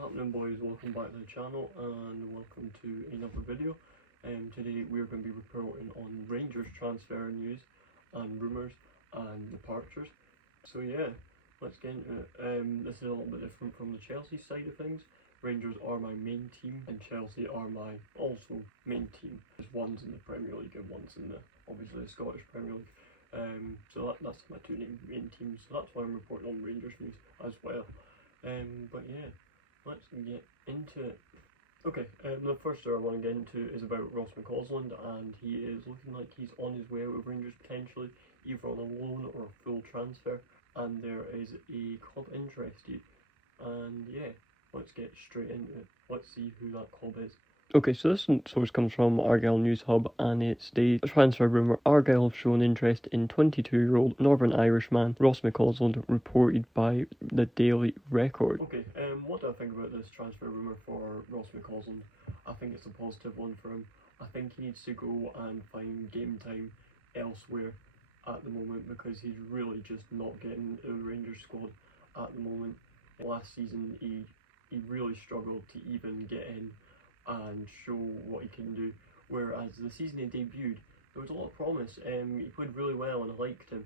happening, boys? Welcome back to the channel and welcome to another video. Today we're going to be reporting on Rangers transfer news and rumours and departures. So yeah, let's get into it. This is a little bit different from the Chelsea side of things. Rangers are my main team and Chelsea are my also main team. There's one's in the Premier League and one's in the obviously the Scottish Premier League. That's my two main teams, so that's why I'm reporting on Rangers news as well. But yeah, let's get into it. Okay, the first story I want to get into is about Ross Mccusland, and he is looking like he's on his way out of Rangers potentially, either on a loan or a full transfer, and there is a club interested. And yeah, let's get straight into it. Let's see who that club is. Okay, so this source comes from Argyle News Hub, and it states, transfer rumour, Argyle have shown interest in 22-year-old Northern Irishman Ross Mccusland, reported by the Daily Record. Okay, what do I think about this transfer rumour for Ross Mccusland? I think it's a positive one for him. I think he needs to go and find game time elsewhere at the moment, because he's really just not getting in the Rangers squad at the moment. Last season he really struggled to even get in and show what he can do, whereas the season he debuted there was a lot of promise. He played really well and I liked him,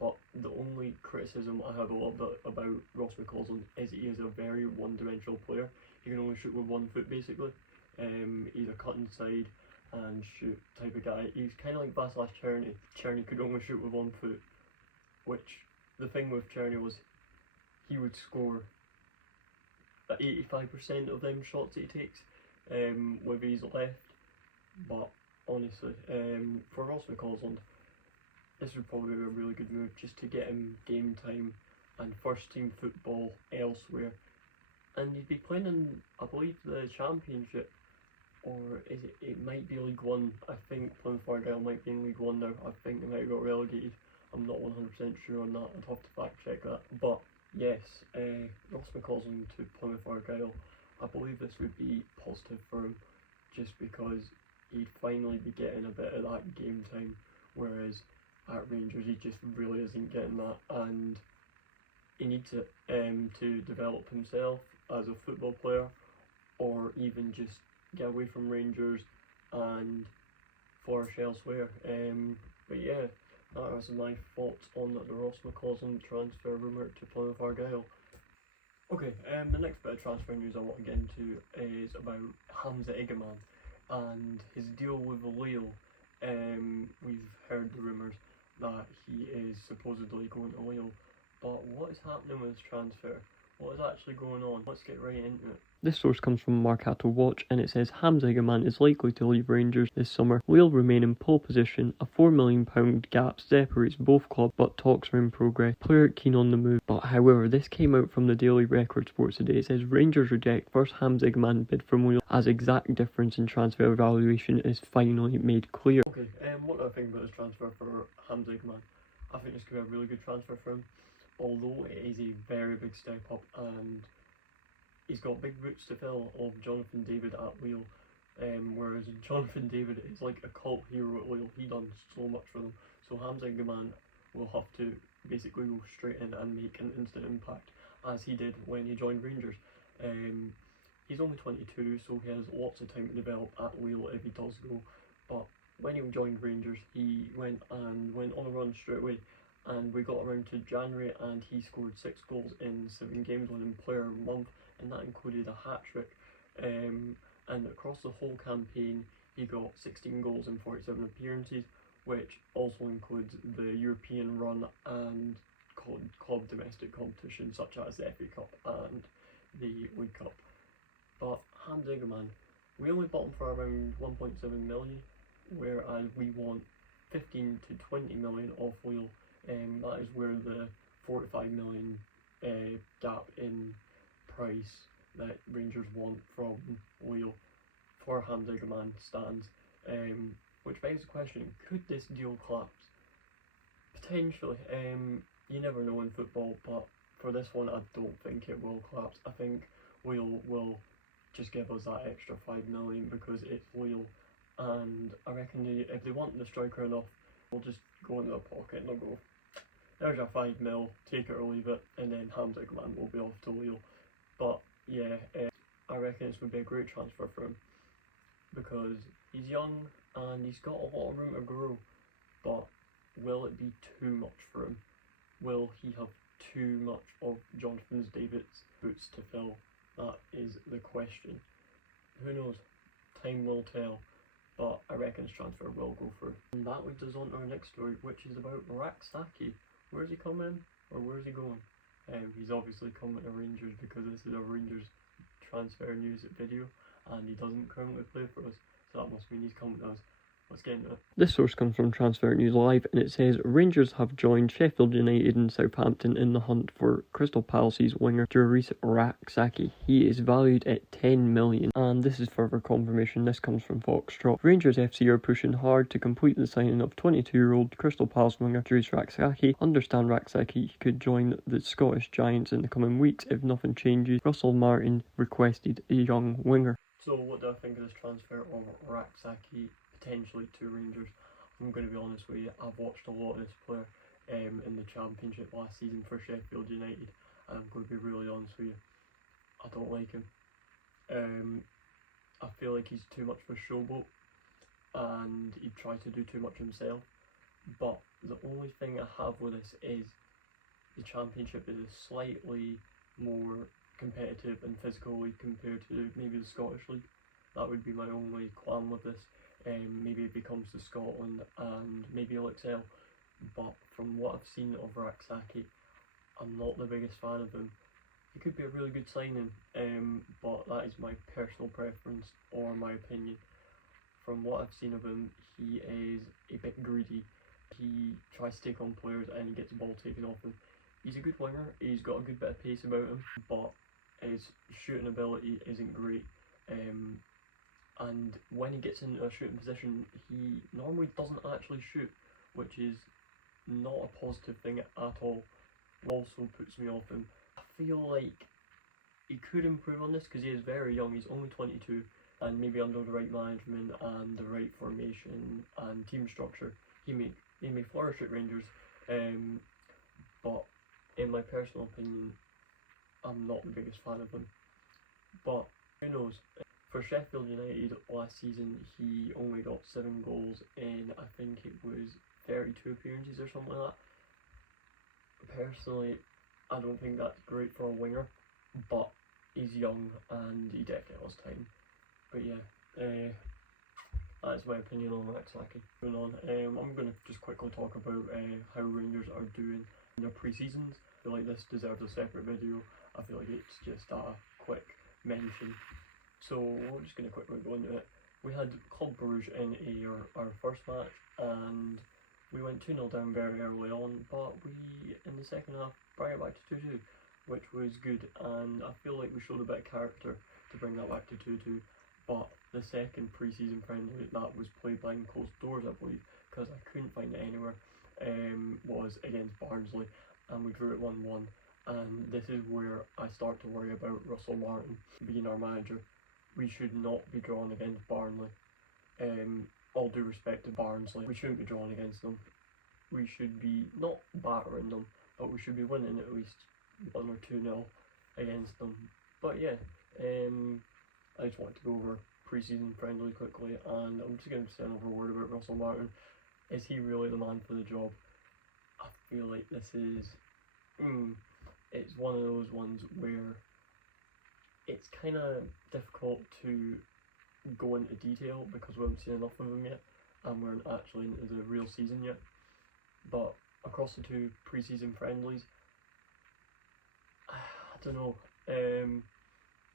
but the only criticism I have a lot about Ross Mccusland is he is a very one-dimensional player. He can only shoot with one foot basically. He's a cut inside and shoot type of guy. He's kind of like Vasilij Černý. Černý could only shoot with one foot, which the thing with Černý was he would score 85% of them shots that he takes with his left. But honestly, for Ross Mccusland, this would probably be a really good move just to get him game time and first team football elsewhere. And he'd be playing in, I believe, the Championship, or is it? It might be League One. I think Plymouth Argyle might be in League One now. I think they might have got relegated. I'm not 100% sure on that. I'd have to fact check that. But yes, Ross Mccusland to Plymouth Argyle, I believe this would be positive for him, just because he'd finally be getting a bit of that game time, whereas at Rangers he just really isn't getting that, and he needs it to develop himself as a football player, or even just get away from Rangers and flourish elsewhere. But yeah, that was my thoughts on the Ross Mccusland transfer rumour to Plymouth Argyle. Okay, the next bit of transfer news I want to get into is about Igamane and his deal with Lille. We've heard the rumours that he is supposedly going to Lille, but what is happening with his transfer? What is actually going on? Let's get right into it. This source comes from Mercato Watch, and it says Igamane is likely to leave Rangers this summer. Lille remain in pole position. A £4 million gap separates both clubs, but talks are in progress. Player keen on the move. But however, this came out from the Daily Record Sports today. It says Rangers reject first Igamane bid from Lille as exact difference in transfer evaluation is finally made clear. Okay, what do I think about this transfer for Igamane? I think this could be a really good transfer for him, although it is a very big step up, and he's got big boots to fill of Jonathan David at Lille, whereas Jonathan David is like a cult hero at Lille. He done so much for them, so Igamane will have to basically go straight in and make an instant impact, as he did when he joined Rangers. He's only 22, so he has lots of time to develop at Lille if he does go, but when he joined Rangers he went on a run straight away, and we got around to January and he scored 6 goals in 7 games, winning player of the month, and that included a hat-trick. And across the whole campaign he got 16 goals in 47 appearances, which also includes the European run and club domestic competitions such as the FA Cup and the League Cup. But Igamane, we only bought him for around 1.7 million, whereas we want 15 to 20 million off Lille. That is where the 45 million gap in price that Rangers want from Lille for Igamane stands. Which begs the question, could this deal collapse? Potentially. You never know in football, but for this one I don't think it will collapse. I think Lille will just give us that extra 5 million because it's Lille, and I reckon if they want the striker enough, they'll just go into their pocket and they'll go, there's your 5 mil, take it or leave it, and then Igamane will be off to Lille. But yeah, I reckon this would be a great transfer for him because he's young and he's got a lot of room to grow. But will it be too much for him? Will he have too much of Jonathan David's boots to fill? That is the question. Who knows? Time will tell. But I reckon his transfer will go through. And that leads us on to our next story, which is about Sakyi. Where's he coming, or where's he going? He's obviously coming to Rangers because this is a Rangers transfer news video, and he doesn't currently play for us, so that must mean he's coming to us. Let's get into it. This source comes from Transfer News Live, and it says Rangers have joined Sheffield United and Southampton in the hunt for Crystal Palace's winger Juris Sakyi. He is valued at 10 million, and this is further confirmation. This comes from Foxtrot. Rangers FC are pushing hard to complete the signing of 22-year-old Crystal Palace winger Juris Sakyi. Understand Sakyi could join the Scottish Giants in the coming weeks if nothing changes. Russell Martin requested a young winger. So what do I think of this transfer of Sakyi potentially to Rangers? I'm going to be honest with you, I've watched a lot of this player in the Championship last season for Sheffield United, and I'm going to be really honest with you, I don't like him. I feel like he's too much of a showboat and he tries to do too much himself, but the only thing I have with this is the Championship is slightly more competitive and physical league compared to maybe the Scottish League. That would be my only qualm with this. Maybe it becomes to Scotland and maybe he'll excel, but from what I've seen of Sakyi, I'm not the biggest fan of him. He could be a really good signing, but that is my personal preference or my opinion. From what I've seen of him, he is a bit greedy. He tries to take on players and he gets the ball taken off him. He's a good winger, he's got a good bit of pace about him, but his shooting ability isn't great. And when he gets into a shooting position, he normally doesn't actually shoot, which is not a positive thing at all. Also puts me off him. I feel like he could improve on this because he is very young, he's only 22, and maybe under the right management and the right formation and team structure, he may flourish at Rangers. But in my personal opinion, I'm not the biggest fan of him. But who knows? For Sheffield United last season, he only got 7 goals in, I think it was 32 appearances or something like that. Personally, I don't think that's great for a winger, but he's young and he definitely has time. But yeah, that's my opinion on Sakyi. Moving on, I'm going to just quickly talk about how Rangers are doing in their pre-seasons. I feel like this deserves a separate video. I feel like it's just a quick mention. So we're just going to quickly go into it. We had Club Brugge in our first match, and we went 2-0 down very early on, but we, in the second half, brought it back to 2-2, which was good, and I feel like we showed a bit of character to bring that back to 2-2, but the second pre-season friendly that was played behind closed doors, I believe, because I couldn't find it anywhere, was against Barnsley, and we drew it 1-1, and this is where I start to worry about Russell Martin being our manager. We should not be drawn against Barnsley. All due respect to Barnsley, we shouldn't be drawn against them. We should be not battering them, but we should be winning at least 1 or 2-0 against them. But yeah, I just wanted to go over pre-season friendly quickly, and I'm just going to say another word about Russell Martin. Is he really the man for the job? I feel like this is, it's one of those ones where it's kind of difficult to go into detail because we haven't seen enough of him yet and we aren't actually into the real season yet. But across the 2 pre-season friendlies, I don't know,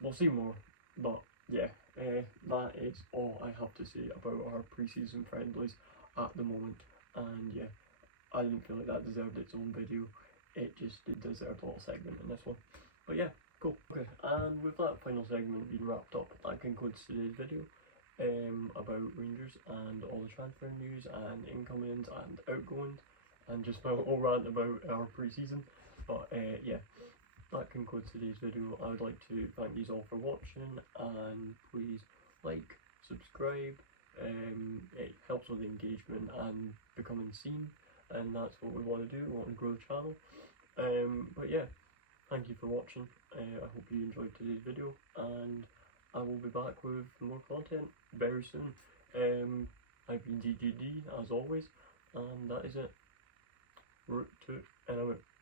we'll see more, but yeah, that is all I have to say about our pre-season friendlies at the moment. And yeah, I didn't feel like that deserved its own video, it deserved a little segment in this one. But yeah, cool. Okay, and with that final segment being wrapped up, that concludes today's video about Rangers and all the transfer news and incomings and outgoings, and just my little rant about our pre-season. But yeah, that concludes today's video. I would like to thank you all for watching, and please like, subscribe. It helps with engagement and becoming seen, and that's what we want to do. We want to grow the channel. But yeah, thank you for watching. I hope you enjoyed today's video, and I will be back with more content very soon. I've been DGD as always, and that is it. Root to and I'm out.